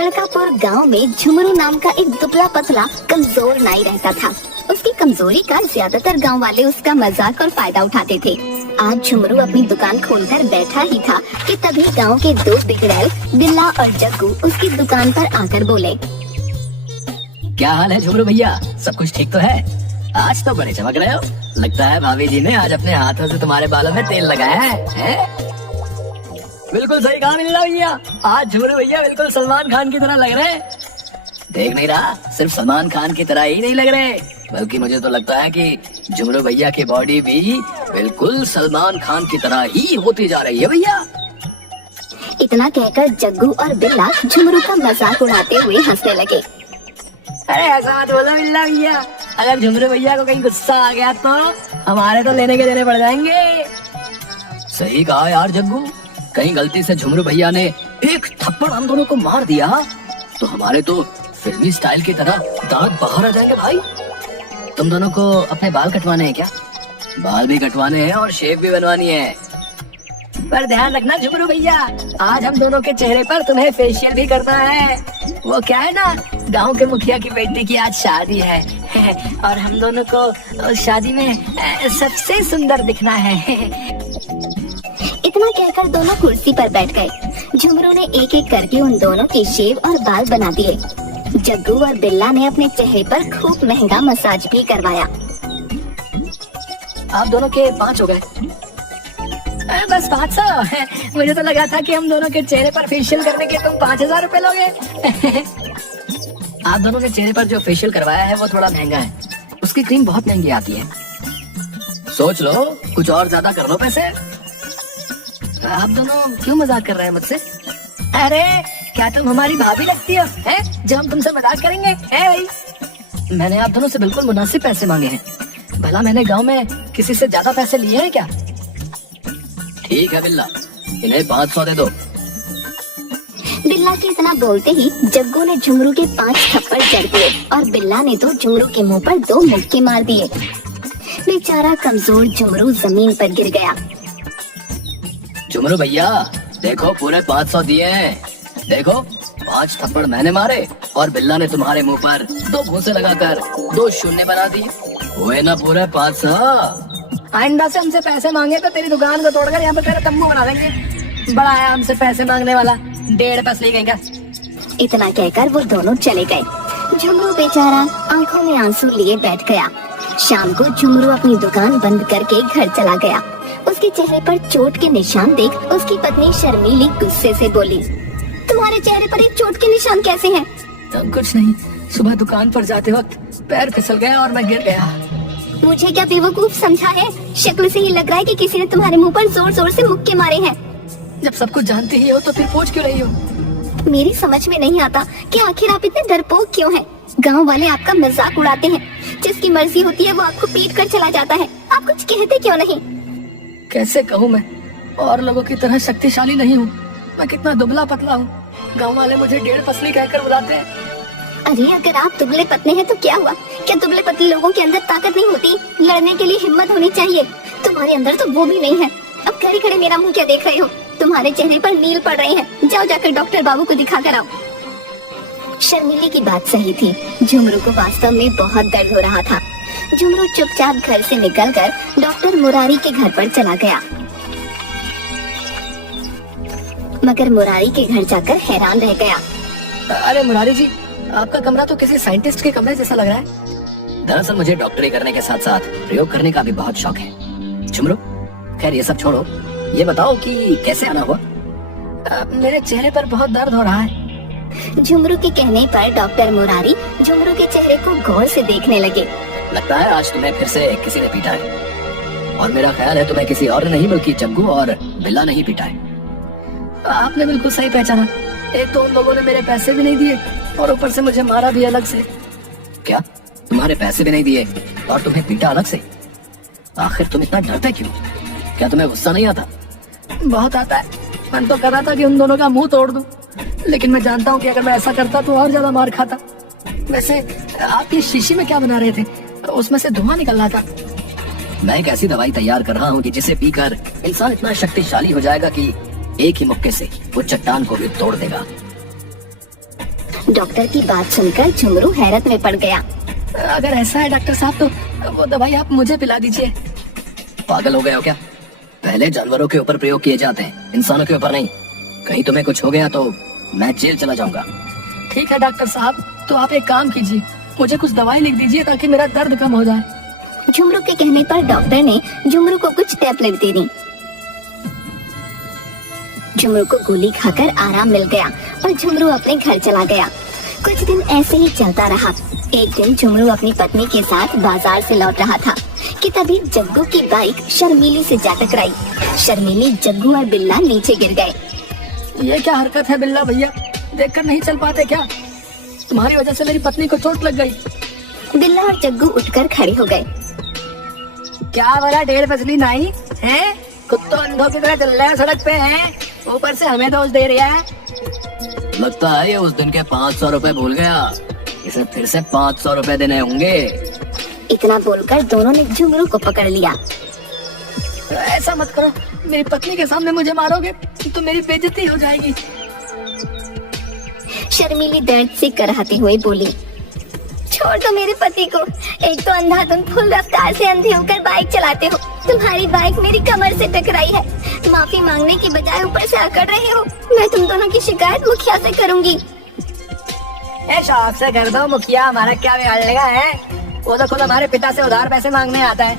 तड़कापुर गांव में झुमरू नाम का एक दुबला पतला कमजोर नाई रहता था। उसकी कमजोरी का ज्यादातर गांव वाले उसका मजाक और फायदा उठाते थे। आज झुमरू अपनी दुकान खोलकर बैठा ही था कि तभी गांव के दो बिगड़ैल बिल्ला और जग्गू उसकी दुकान पर आकर बोले, क्या हाल है झुमरू भैया, सब कुछ ठीक तो है? आज तो बड़े चमक रहे हो। लगता है भाभी जी ने आज अपने हाथों से तुम्हारे बालों में तेल लगाया है? बिल्कुल सही कहा बिल्ला भैया, आज झुमरू भैया बिल्कुल सलमान खान की तरह लग रहे हैं। देख नहीं रहा, सिर्फ सलमान खान की तरह ही नहीं लग रहे, बल्कि मुझे तो लगता है कि झुमरू भैया की बॉडी भी बिल्कुल सलमान खान की तरह ही होती जा रही है भैया। इतना कहकर जग्गू और बिल्ला झुमरू का मजाक उड़ाते हुए हंसने लगे। अरे ऐसा मत बोलो बिल्ला भैया, अगर झुमरू भैया को कहीं गुस्सा आ गया तो हमारे तो लेने के देने पड़ जाएंगे। सही कहा यार जग्गू, कहीं गलती से झुमरू भैया ने एक थप्पड़ हम दोनों को मार दिया तो हमारे तो फिल्मी स्टाइल की तरह दांत बाहर आ जाएंगे भाई। तुम दोनों को अपने बाल कटवाने हैं क्या? बाल भी कटवाने हैं और शेव भी बनवानी है, पर ध्यान रखना झुमरू भैया, आज हम दोनों के चेहरे पर तुम्हें फेशियल भी करना है। वो क्या है ना, गांव के मुखिया की बेटी की आज शादी है और हम दोनों को उस शादी में सबसे सुंदर दिखना है। इतना कहकर दोनों कुर्सी पर बैठ गए। झुमरू ने एक एक करके उन दोनों के शेव और बाल बना दिए। जग्गू और बिल्ला ने अपने चेहरे पर खूब महंगा मसाज भी करवाया। आप दोनों के 5 हो गए। बस 500? मुझे तो लगा था कि हम दोनों के चेहरे पर फेशियल करने के तुम 5000 रुपए लोगे। आप दोनों के चेहरे पर जो फेशियल करवाया है वो थोड़ा महंगा है, उसकी क्रीम बहुत महंगी आती है। सोच लो, कुछ और ज्यादा कर लो पैसे। आप दोनों क्यों मजाक कर रहे हैं मुझसे? अरे क्या तुम हमारी भाभी लगती हो हैं जो हम तुमसे मजाक करेंगे? है भाई, मैंने आप दोनों से बिल्कुल मुनासिब पैसे मांगे हैं। भला मैंने गांव में किसी से ज्यादा पैसे लिए हैं क्या? ठीक है बिल्ला, इन्हें 500 दे दो। बिल्ला के इतना बोलते ही जग्गू ने झुमरू के 5 थप्पड़ जड़ दिए और बिल्ला ने तो झुमरू के मुंह पर 2 मुक्के मार दिए। बेचारा कमजोर झुमरू जमीन पर गिर गया। झुमरू भैया देखो, पूरे 500 दिए हैं। देखो, 5 थप्पड़ मैंने मारे और बिल्ला ने तुम्हारे मुंह पर 2 भूसे लगाकर 2 शून्य बना दिए। हुए ना पूरे 500। आइंदा से हमसे पैसे मांगे तो तेरी दुकान को तोड़कर यहाँ पे तेरा तंबू बना देंगे। बड़ा है हमसे पैसे मांगने वाला, 1.5 पैसे लेंगे। इतना कहकर वो दोनों चले गए। झुमरू बेचारा आंखों में आंसू लिए बैठ गया। शाम को झुमरू अपनी दुकान बंद करके घर चला गया। उसके चेहरे पर चोट के निशान देख उसकी पत्नी शर्मीली गुस्से से बोली, तुम्हारे चेहरे पर एक चोट के निशान कैसे हैं? कुछ नहीं, सुबह दुकान पर जाते वक्त पैर फिसल गया और मैं गिर गया। मुझे क्या बेवकूफ समझा है? शक्ल से ही लग रहा है कि किसी ने तुम्हारे मुंह पर जोर जोर से मुक्के मारे हैं। जब सब कुछ जानते ही हो तो फिर पूछ क्यों रही हो? मेरी समझ में नहीं आता कि आखिर आप इतने डरपोक क्यों हैं? गांव वाले आपका मजाक उड़ाते हैं, जिसकी मर्जी होती है वो आपको पीट कर चला जाता है। आप कुछ कहते क्यों नहीं? कैसे कहूँ, मैं और लोगों की तरह शक्तिशाली नहीं हूँ। मैं कितना दुबला पतला हूँ, गांव वाले मुझे 1.5 पसली कहकर बुलाते हैं। अरे अगर आप दुबले पतले हैं तो क्या हुआ? क्या दुबले पतले लोगों के अंदर ताकत नहीं होती? लड़ने के लिए हिम्मत होनी चाहिए। तुम्हारे अंदर तो वो भी नहीं है। अब खड़े खड़े मेरा मुंह क्या देख रहे हो? तुम्हारे चेहरे पर नील पड़ रहे हैं। जाओ जाकर डॉक्टर बाबू को दिखा कर आओ। शर्मिली की बात सही थी। झुमरू को वास्तव में बहुत दर्द हो रहा था। झुमरू चुपचाप घर से निकलकर डॉक्टर मुरारी के घर पर चला गया, मगर मुरारी के घर जाकर हैरान रह गया। अरे मुरारी जी, आपका कमरा तो किसी साइंटिस्ट के कमरे जैसा लग रहा है। दरअसल मुझे डॉक्टरी करने के साथ साथ प्रयोग करने का भी बहुत शौक है। झुमरू, खैर ये सब छोड़ो, ये बताओ कि कैसे आना हुआ? मेरे चेहरे पर बहुत दर्द हो रहा है। झुमरू के कहने पर डॉक्टर मुरारी झुमरू के चेहरे को गौर से देखने लगे। लगता है आज तुम्हें फिर से किसी ने पीटा है, और मेरा ख्याल है तुम्हें किसी और ने नहीं बल्कि जग्गू और बिल्ला ने ही पीटा है। आपने बिल्कुल सही पहचाना। एक तो उन लोगों ने मेरे पैसे भी नहीं दिए और ऊपर से मुझे मारा भी अलग से। क्या तुम्हारे पैसे भी नहीं दिए और तुम्हें पीटा अलग से? आखिर तुम इतना डरते क्यों? क्या तुम्हें गुस्सा नहीं आता? बहुत आता है। मन तो कर रहा था कि उन दोनों का मुंह तोड़ दूं, लेकिन मैं जानता हूँ कि अगर मैं ऐसा करता तो और ज्यादा मार खाता। वैसे आप ये शीशी में क्या बना रहे थे? उसमें से धुआं निकल रहा था। मैं एक ऐसी दवाई तैयार कर रहा हूँ कि जिसे पीकर इंसान इतना शक्तिशाली हो जाएगा कि एक ही मुक्के से वो चट्टान को भी तोड़ देगा। डॉक्टर की बात सुनकर झुमरू हैरत में पड़ गया। अगर ऐसा है डॉक्टर साहब तो वो दवाई आप मुझे पिला दीजिए। पागल हो गए हो क्या? पहले जानवरों के ऊपर प्रयोग किए जाते हैं, इंसानों के ऊपर नहीं। कहीं तुम्हें कुछ हो गया तो मैं जेल चला जाऊंगा। ठीक है डॉक्टर साहब, तो आप एक काम कीजिए, मुझे कुछ दवाई लिख दीजिए ताकि मेरा दर्द कम हो जाए। झुमरू के कहने पर डॉक्टर ने झुमरू को कुछ टैबलेट दे दी। झुमरू को गोली खाकर आराम मिल गया और झुमरू अपने घर चला गया। कुछ दिन ऐसे ही चलता रहा। एक दिन झुमरू अपनी पत्नी के साथ बाजार से लौट रहा था कि तभी जग्गू की बाइक शर्मीली से जा टकराई। शर्मीली, जग्गू और बिल्ला नीचे गिर गए। ये क्या हरकत है बिल्ला भैया, देखकर नहीं चल पाते क्या? तुम्हारी वजह से मेरी पत्नी को चोट लग गई। बिल्ला और जग्गू उठकर खड़े हो गए। क्या वाला डेढ़ फसली नाई है, खुद तो अंधों की तरह चल रहा है सड़क पे है, ऊपर से हमें दोष दे रहा है। लगता है ये उस दिन के 500 रुपए भूल गया, इसे फिर से 500 रुपए देने होंगे। इतना बोलकर दोनों ने झुमरू को पकड़ लिया। ऐसा मत करो, मेरी पत्नी के सामने मुझे मारोगे तो मेरी बेइज्जती हो जाएगी। शर्मीली दर्द से कराहते हुए बोली, छोड़ दो मेरे पति को। एक तो अंधाधुंध फुल रफ्तार से अंधे होकर बाइक चलाते हो, तुम्हारी बाइक मेरी कमर से टकराई है। माफी मांगने की बजाय ऊपर से अकड़ रहे हो। मैं तुम दोनों की शिकायत मुखिया से करूंगी। शौक से कर दो मुखिया, हमारा क्या बिगाड़ेगा है? वो तो खुद हमारे पिता से उधार पैसे मांगने आता है।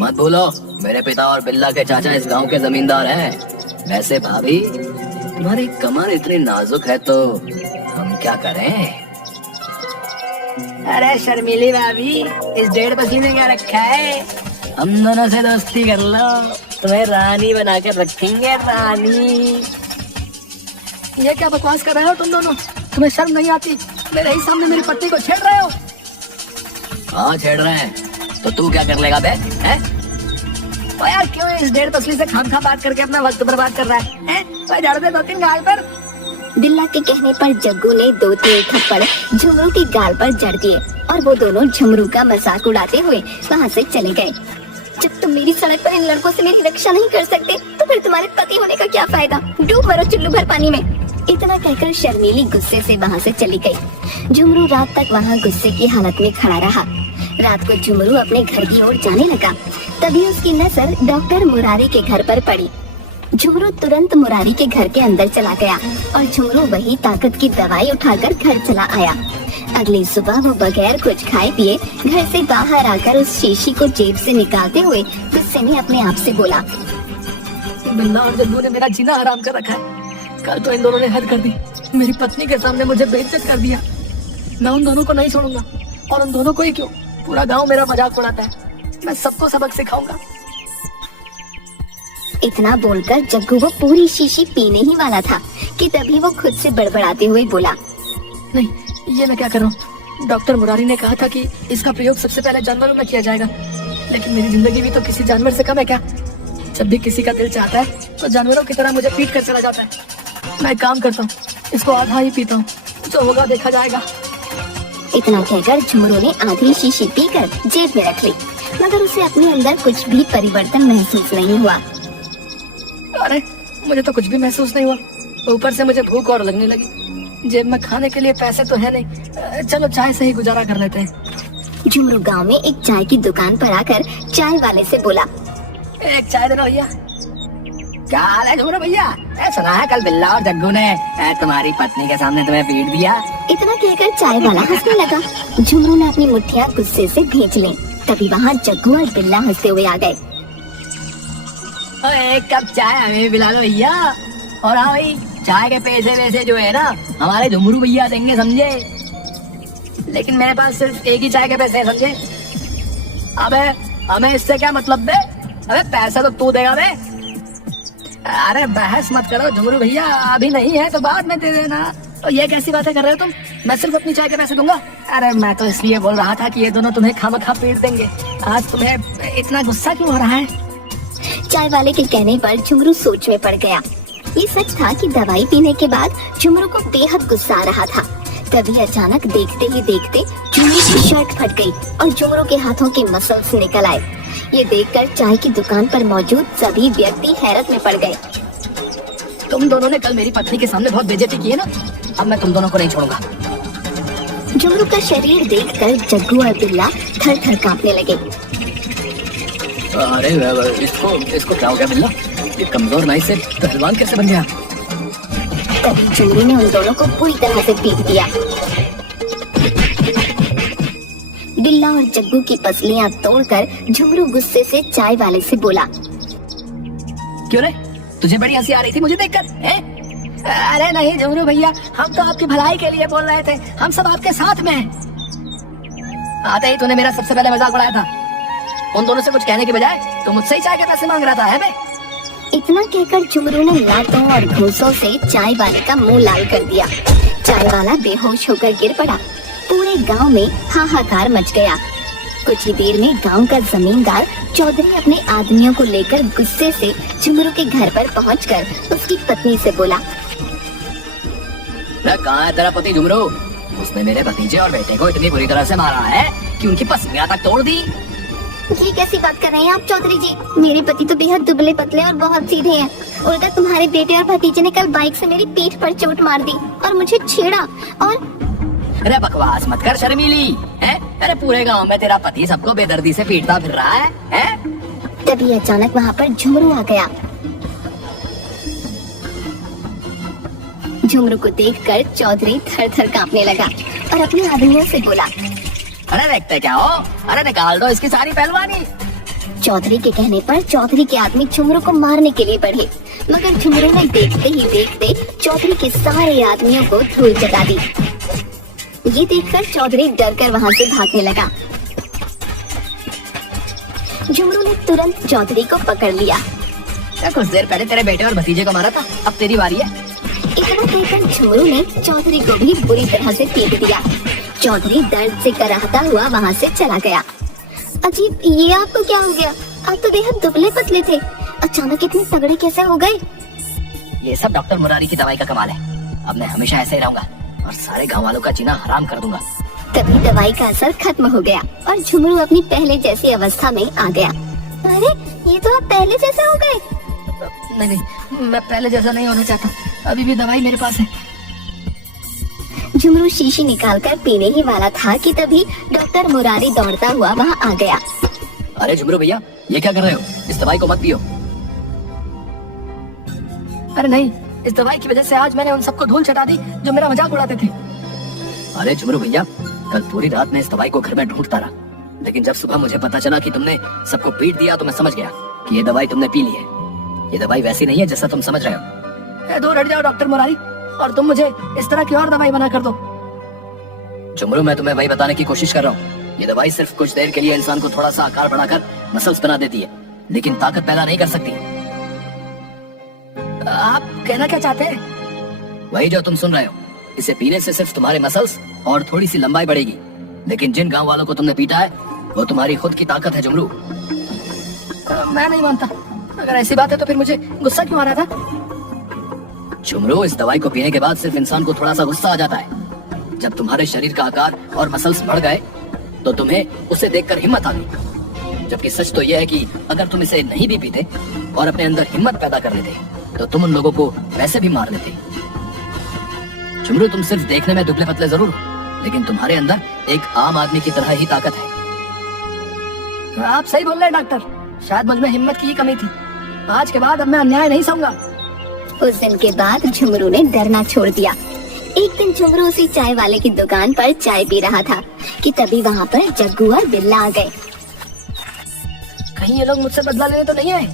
मत भूलो, मेरे पिता और बिल्ला के चाचा इस गांव के जमींदार हैं। वैसे भाभी, तुम्हारी कमर इतनी नाजुक है तो हम क्या करें? अरे शर्मीली भाभी, इस डेढ़ पसीने ने क्या रखा है? हम दोनों से दोस्ती कर लो, तुम्हें रानी बना के रखेंगे, रानी। ये क्या बकवास कर रहे हो तुम दोनों? तुम्हें शर्म नहीं आती? मेरे ही सामने मेरी पत्नी को छेड़ रहे हो। हाँ छेड़ रहे हैं, तो तू क्या कर लेगा बे? हैं? ओ यार, क्यों इस डेढ़ पसली से खाम बात करके अपना वक्त बर्बाद कर रहा है? तो झाड़ दे 2-3 गाल पर। बिल्ला के कहने पर जग्गू ने 2-3 थप्पड़ झुमरू की गाल पर जड़ दिए और वो दोनों झुमरू का मजाक उड़ाते हुए वहाँ से चले गए। जब तुम मेरी सड़क पर इन लड़कों से मेरी रक्षा नहीं कर सकते तो फिर तुम्हारे पति होने का क्या फायदा? डूब मरो चुल्लू भर पानी में। इतना कहकर शर्मीली गुस्से से वहाँ से चली गई। झुमरू रात तक वहाँ गुस्से की हालत में खड़ा रहा। रात को झुमरू अपने घर की ओर जाने लगा, तभी उसकी नजर डॉक्टर मुरारी के घर पर पड़ी। झुमरू तुरंत मुरारी के घर के अंदर चला गया और झुमरू वही ताकत की दवाई उठाकर घर चला आया। अगली सुबह वो बगैर कुछ खाए पिए घर से बाहर आकर उस शीशी को जेब से निकालते हुए गुस्से में अपने आप से बोला, बिल्ला और जग्गू ने मेरा जीना हराम कर रखा है। कल तो इन दोनों ने हद कर दी, मेरी पत्नी के सामने मुझे बेइज्जत कर दिया। मैं उन दोनों को नहीं छोड़ूंगा, और उन दोनों को ही क्यों, पूरा गांव मेरा मजाक उड़ाता है। मैं सबको सबक सिखाऊंगा। इतना बोलकर जग्गू वो पूरी शीशी पीने ही वाला था कि तभी वो खुद से बड़बड़ाते हुए बोला, नहीं, ये मैं क्या कर रहा हूँ? डॉक्टर मुरारी ने कहा था कि इसका प्रयोग सबसे पहले जानवरों में किया जाएगा, लेकिन मेरी जिंदगी भी तो किसी जानवर से कम है क्या? जब भी किसी का दिल चाहता है तो जानवरों की तरह मुझे पीट कर चला जाता है। मैं काम करता हूँ, इसको आधा ही पीता हूँ, जो होगा देखा जाएगा। इतना कहकर झुमरू ने आधी शीशी पीकर जेब में रख ली, मगर उसे अपने अंदर कुछ भी परिवर्तन महसूस नहीं हुआ। अरे मुझे तो कुछ भी महसूस नहीं हुआ, ऊपर से मुझे भूख और लगने लगी। जेब में खाने के लिए पैसे तो है नहीं, चलो चाय से ही गुजारा कर लेते हैं। झुमरू गांव में एक चाय की दुकान पर आकर चाय वाले से बोला, एक चाय दे दो भैया। क्या हाल है झुमरू भैया? सुना है कल बिल्ला और जग्गू ने तुम्हारी पत्नी के सामने तुम्हें पीट दिया। इतना कहकर चाय वाला हंसने लगा। झुमरू ने अपनी मुट्ठियां गुस्से से भींच ली। तभी वहाँ जग्गू और बिल्ला हंसते हुए आ गए। एक कप चाय हमें पिला दो भैया। और हाँ भाई, चाय के पैसे वैसे जो है ना हमारे झुमरू भैया देंगे, समझे? लेकिन मेरे पास सिर्फ एक ही चाय के पैसे हैं, समझे? अबे हमें इससे क्या मतलब बे? अबे पैसा तो तू देगा बे। अरे बहस मत करो झुमरू भैया, अभी नहीं है तो बाद में दे देना। तो ये कैसी बातें कर रहे हो तुम? मैं सिर्फ अपनी चाय के पैसे दूंगा। अरे मैं तो इसलिए बोल रहा था कि ये दोनों तुम्हें खामखा पीट देंगे। आज तुम्हें इतना गुस्सा क्यों हो रहा है? चाय वाले के कहने पर झुमरू सोच में पड़ गया। ये सच था कि दवाई पीने के बाद झुमरू को बेहद गुस्सा आ रहा था। तभी अचानक देखते ही देखते झुमरू की शर्ट फट गई और झुमरू के हाथों के मसल्स निकल आए। ये देखकर चाय की दुकान पर मौजूद सभी व्यक्ति हैरत में पड़ गए। तुम दोनों ने कल मेरी पत्नी के सामने बहुत बेइज्जती की है ना, अब मैं तुम दोनों को नहीं छोड़ूंगा। झुमरू का शरीर देखकर जग्गू और बिल्ला थर थर कांपने लगे। अरे इसको क्या हो गया बिल्ला? ये कमजोर नाई से पहलवान कैसे बन गया? तभी झुमरू ने उन दोनों को पूरी तरह से पीट दिया। बिल्ला और जग्गू की पसलियां तोड़कर झुमरू गुस्से से चाय वाले से बोला, क्यों रे, तुझे बड़ी हंसी आ रही थी मुझे देखकर, हैं? अरे नहीं झुमरू भैया, हम तो आपकी भलाई के लिए बोल रहे थे, हम सब आपके साथ में हैं। आते ही तूने मेरा सबसे पहले मजाक उड़ाया था। उन दोनों से कुछ कहने के बजाय तो मुझसे ही चाय के पैसे मांग रहा था, है बे? इतना कहकर झुमरू ने लातों और घूंसों से चाय वाले का मुंह लाल कर दिया। चाय वाला बेहोश होकर गिर पड़ा। पूरे गांव में हाहाकार मच गया। कुछ ही देर में गांव का जमींदार चौधरी अपने आदमियों को लेकर गुस्से से झुमरू के घर पर पहुंचकर उसकी पत्नी से बोला, कहाँ है तेरा पति झुमरू? उसने मेरे भतीजे और बेटे को इतनी बुरी तरह से मारा है कि उनकी पसलियां तक तोड़ दी। ये कैसी बात कर रहे हैं आप चौधरी जी? मेरे पति तो बेहद दुबले पतले और बहुत सीधे हैं। उल्टा तुम्हारे बेटे और भतीजे ने कल बाइक से मेरी पीठ पर चोट मार दी और मुझे छेड़ा। और अरे बकवास मत कर शर्मीली, हैं? अरे पूरे गांव में तेरा पति सबको बेदर्दी से पीटता फिर रहा है, हैं? तभी अचानक वहाँ पर झुमरू आ गया। झुमरू को देखकर चौधरी थर थर कांपने लगा और अपने आदमियों से बोला, अरे देखते क्या हो, अरे निकाल दो इसकी सारी पहलवानी। चौधरी के कहने पर चौधरी के आदमी झुमरू को मारने के लिए बढ़े, मगर झुमरू ने देखते ही देखते चौधरी के सारे आदमियों को धूल चटा दी। ये देखकर चौधरी डर कर वहाँ से भागने लगा। झुमरू ने तुरंत चौधरी को पकड़ लिया। कुछ देर पहले तेरे बेटे और भतीजे को मारा था, अब तेरी बारी है। इतना कहकर झुमरू ने चौधरी को भी बुरी तरह से पीट दिया। चौधरी दर्द से कराहता हुआ वहाँ से चला गया। अजीब, ये आपको क्या हो गया? आप तो बेहद दुबले पतले थे, अचानक इतने तगड़े कैसे हो गए? ये सब डॉक्टर मुरारी की दवाई का कमाल है। अब मैं हमेशा ऐसे ही रहूंगा और सारे गांव वालों का जीना हराम कर दूंगा। तभी दवाई का असर खत्म हो गया और झुमरू अपनी पहले जैसी अवस्था में आ गया। अरे, ये तो आप पहले जैसे हो गए। नहीं, मैं पहले जैसा नहीं होना चाहता, अभी भी दवाई मेरे पास है। झुमरू शीशी निकालकर पीने ही वाला था कि तभी डॉक्टर मुरारी दौड़ता हुआ वहाँ आ गया। अरे झुमरू भैया, ये क्या कर रहे हो? इस दवाई को मत पियो। अरे नहीं, इस दवाई की वजह से आज मैंने उन सबको धूल चटा दी जो मेरा मजाक उड़ाते थे। अरे झुमरू भैया, कल पूरी रात मैं इस दवाई को घर में ढूंढता रहा, लेकिन जब सुबह मुझे पता चला कि तुमने सबको पीट दिया तो मैं समझ गया कि ये दवाई तुमने पी ली है। ये दवाई वैसी नहीं है जैसा तुम समझ रहे हो। दूर हट जाओ डॉक्टर मुरारी, और तुम मुझे इस तरह की और दवाई बना कर दो। झुमरू, मैं तुम्हें वही बताने की कोशिश कर रहा हूँ। ये दवाई सिर्फ कुछ देर के लिए इंसान को थोड़ा सा आकार बढ़ाकर मसल्स बना देती है, लेकिन ताकत पैदा नहीं कर सकती। आप कहना क्या चाहते हैं? वही जो तुम सुन रहे हो। इसे पीने से सिर्फ तुम्हारे मसल्स और थोड़ी सी लंबाई बढ़ेगी, लेकिन जिन गांव वालों को तुमने पीटा है वो तुम्हारी खुद की ताकत है झुमरू। मैं नहीं मानता। अगर ऐसी बात है तो फिर मुझे गुस्सा क्यों आ रहा था? झुमरू, इस दवाई को पीने के बाद सिर्फ इंसान को थोड़ा सा गुस्सा आ जाता है। जब तुम्हारे शरीर का आकार और मसल्स बढ़ गए तो तुम्हें उसे देखकर हिम्मत आ गई। जबकि सच तो यह है कि अगर तुम इसे नहीं भी पीते और अपने अंदर हिम्मत पैदा कर लेते तो तुम उन लोगों को वैसे भी मार देते। झुमरू, तुम सिर्फ देखने में दुबले पतले जरूर हो, लेकिन तुम्हारे अंदर एक आम आदमी की तरह ही ताकत है। आप सही बोल रहे हैं डॉक्टर, शायद मुझ में हिम्मत की ही कमी थी। आज के बाद अब मैं अन्याय नहीं सहूंगा। उस दिन के बाद झुमरू ने डरना छोड़ दिया। एक दिन झुमरू उसी चाय वाले की दुकान पर चाय पी रहा था कि तभी वहाँ पर जग्गू और बिल्ला आ गए। कहीं ये लोग मुझसे बदला लेने तो नहीं आए?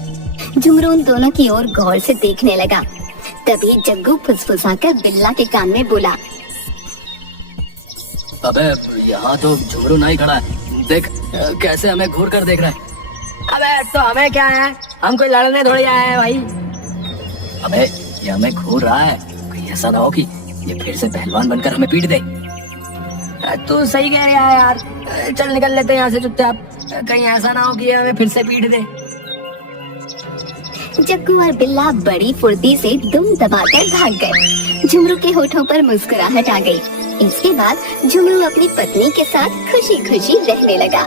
झुमरू उन दोनों की ओर गौर से देखने लगा। तभी जग्गू फुसफुसाकर बिल्ला के कान में बोला, अबे यहाँ तो झुमरू नहीं खड़ा है, देख कैसे हमें घूर कर देख रहा है। अबे तो हमें क्या है, हम कोई लड़ने थोड़ी आए हैं भाई। अबे ये हमें घूर रहा है, कहीं ऐसा ना हो कि ये फिर से पहलवान बनकर हमें पीट दे। तू सही कह रहा है यार, चल निकल लेते हैं यहाँ से चुपचाप, कहीं ऐसा ना हो कि हमें फिर से पीट दे। जग्गू और बिल्ला बड़ी फुर्ती से दुम दबाकर भाग गए। झुमरू के होठों पर मुस्कुराहट आ गई। इसके बाद झुमरू अपनी पत्नी के साथ खुशी खुशी रहने लगा।